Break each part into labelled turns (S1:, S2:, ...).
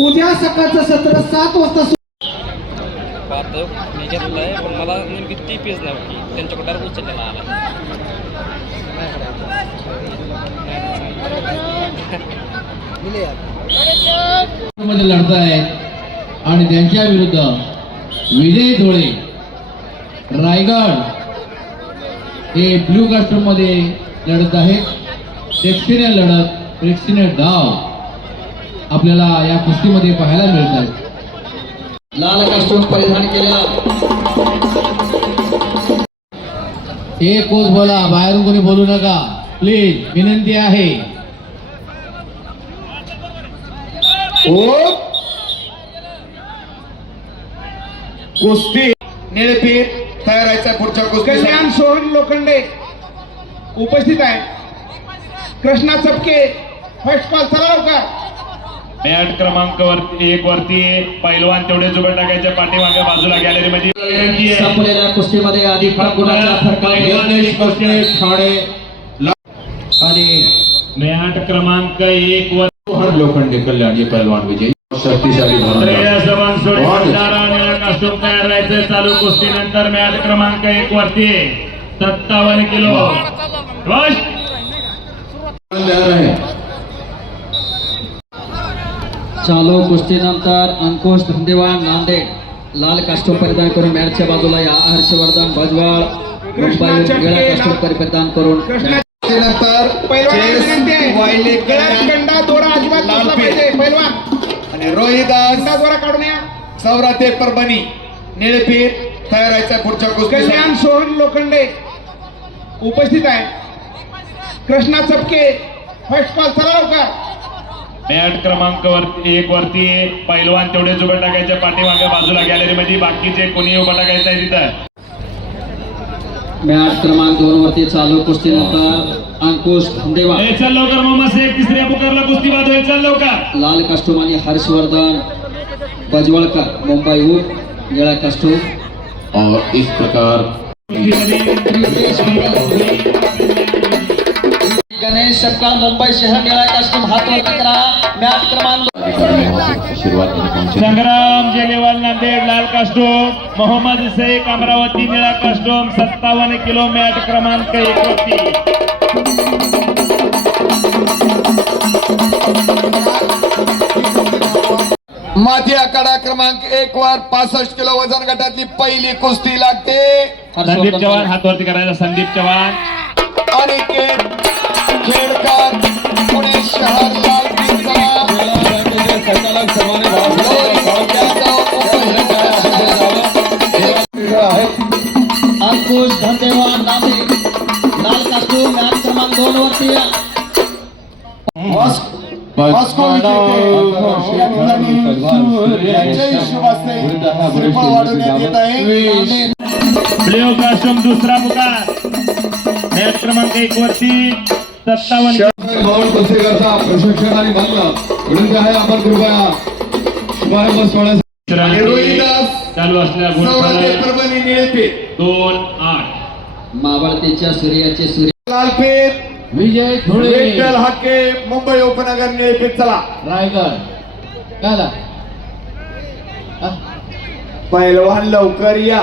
S1: उद्या सकाळचं सत्र सात वाजता.
S2: पाहतो. मी घेतलं आहे पण मला नेमकी ती पीस नव्हती त्यांच्याकडे उचललेला आला.
S3: मध्ये लढत आहेत आणि त्यांच्या विरुद्ध विजय धोळे रायगड हे ब्लू कास्टममध्ये लढत आहेत. प्रेक्षणीय लढत प्रेक्षणीय डाव. आपल्याला या कुस्तीमध्ये पाहायला मिळत आहेत
S4: लाल कास्टूम परिधान केलेला.
S3: एक कोच बोला बाहेरून कोणी बोलू नका. प्लीज विनंती आहे.
S1: ओ कुस्ती. निळपीठ तयार व्हायचा पुढच्या कुस्ती
S5: कल्याण सोहन लोखंडे. उपस्थित आहे. कृष्णा चपके. फर्स्ट कॉल चला लवकर.
S6: मॅट क्रमांक वरती एक वरती पैलवान तेवढे जुबे टाकायच्या पाठीमागे बाजूला गॅलरी मध्ये.
S4: संपलेल्या कुस्तीमध्ये अधिक गुणाचा फरक
S6: गणेश कुस्ती ठाणे
S4: आणि
S6: मॅट क्रमांक एक वर
S3: लोखंडे कल्याण पैलवान विजय. शक्तिशाली
S6: तयार राहायचं चालू कुस्ती नंतर मॅट क्रमांक एक वरती. सत्तावन्न किलो.
S4: चालू कुस्तीनंतर अंकुश धंदेवान नांदेड लाल कास्टूम परिधान करून मॅचच्या बाजूला या हर्षवर्धन भजवाळ कास्टूम परिधान करून
S1: आणि रोहिदास
S5: काढून या.
S1: सौरा ते परभणी निळपीठ तयार व्हायचा पुढच्या
S5: सोहन लोखंडे उपस्थित आहे. कृष्णा चपके. फर्स्ट कॉल चला लवकर.
S6: मॅट क्रमांक वरती एक वरती पैलवान तेवढे जुबे टाकायच्या पाठीमागे बाजूला गॅलरी मध्ये बाकीचे कोणी उभा टाकायचं आहे तिथं.
S4: मॅच क्रमांक दोन वरती चालू कुस्तीनंतर अंकुश धंदेवान
S6: ए, चल लवकर मोहम्मद शेख तिसऱ्या पुकारला कुस्ती बाजू आहे, चल लवकर.
S4: लाल कास्टूम आणि हर्षवर्धन बजवळकर मुंबई उप निळा कास्टूम
S3: और इस प्रकार
S4: गणेश सपकाळ मुंबई शहर निळा कास्टूम हात करा मॅच क्रमांक
S6: संग्राम जेलेवाल नांदेड लाल कास्टोम. मोहम्मद शेख अमरावती निळा कास्टोम. सत्तावन्न किलो मॅट क्रमांक एक वरती
S1: माथी आखाडा क्रमांक एक वर पासष्ट किलो वजन गटातली पहिली कुस्ती लागते.
S6: संदीप चव्हाण हात वरती करायचा संदीप चव्हाण.
S1: अनिकेत
S4: अंकुश धंदेवान लाल मॅच क्रमांक दोन वरती
S6: ब्ल्यू कास्टोम दुसरा पुकार मॅच क्रमांक एक वरती. सत्तावन्न
S3: प्रशिक्षण आणि आपण कृपया. शुभारंभ
S6: चालू दोन आठ.
S4: मावळतेच्या सूर्याचे सूर्य.
S1: लालपीठ
S3: विजय धुळे
S1: विठ्ठल हाके मुंबई उपनगर निळपीठ चला.
S3: रायगड? हा?
S1: पहिलवान लवकर या.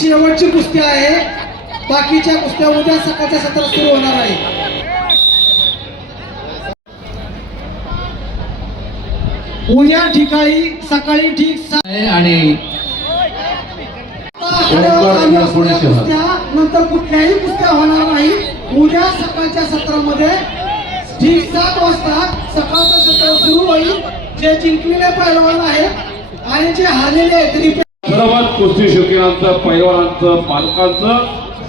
S7: शेवटची कुस्ती आहे. बाकीच्या कुस्त्या उद्या सकाळच्या सत्रात सुरू होणार आहे. उद्या ठिकाणी सकाळी ठीक सा-
S3: आणि
S7: कुस्त्या नंतर कुठल्याही कुस्त्या होणार नाही. उद्या सकाळच्या सत्रामध्ये ठीक सात वाजता सकाळचं सत्र सुरू होईल. जे जिंकलेले पैलवान आहेत आणि जे हारलेले आहेत रिपे-
S8: सर्वात कुस्ती शौकीनांचं पैलवानांचं पालकांचं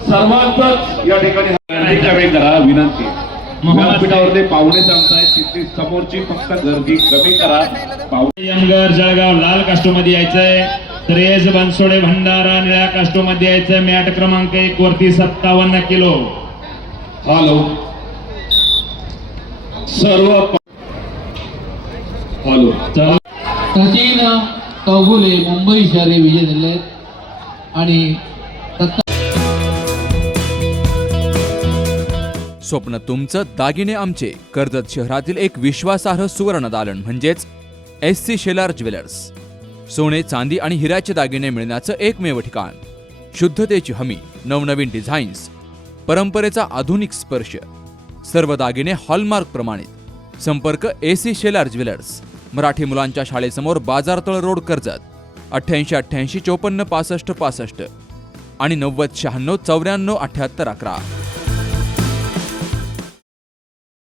S8: सर्वांचंच या ठिकाणी कमी करा विनंती. व्यासपीठावरती पाहुणे सांगतायत तिथली समोरची फक्त गर्दी कमी करा. पाहुणे
S6: यमगर जळगाव लाल कास्टो मध्ये यायचंय. श्रेयस बनसोडे भंडारा निळ्या कास्टो मध्ये यायचंय. मॅट क्रमांक एक वरती सत्तावन्न किलो.
S8: हॅलो. सर्व हॅलो.
S6: चला.
S3: सचिन कौगुले मुंबई शहरे विजय झाले. आहेत आणि
S9: स्वप्न तुमचं दागिने आमचे. कर्जत शहरातील एक विश्वासार्ह सुवर्ण दालन म्हणजेच एस सी शेलार ज्वेलर्स सोने चांदी आणि हिऱ्याचे दागिने मिळण्याचं एकमेव ठिकाण. शुद्धतेची हमी नवनवीन डिझाईन्स परंपरेचा आधुनिक स्पर्श सर्व दागिने हॉलमार्क प्रमाणित. संपर्क A C Shelar jewellers Marathi मुलांच्या शाळेसमोर बाजारतळ रोड कर्जत. अठ्ठ्याऐंशी अठ्ठ्याऐंशी चोपन्न पासष्ट पासष्ट आणि नव्वद शहाण्णव चौऱ्याण्णव अठ्ठ्याहत्तर अकरा.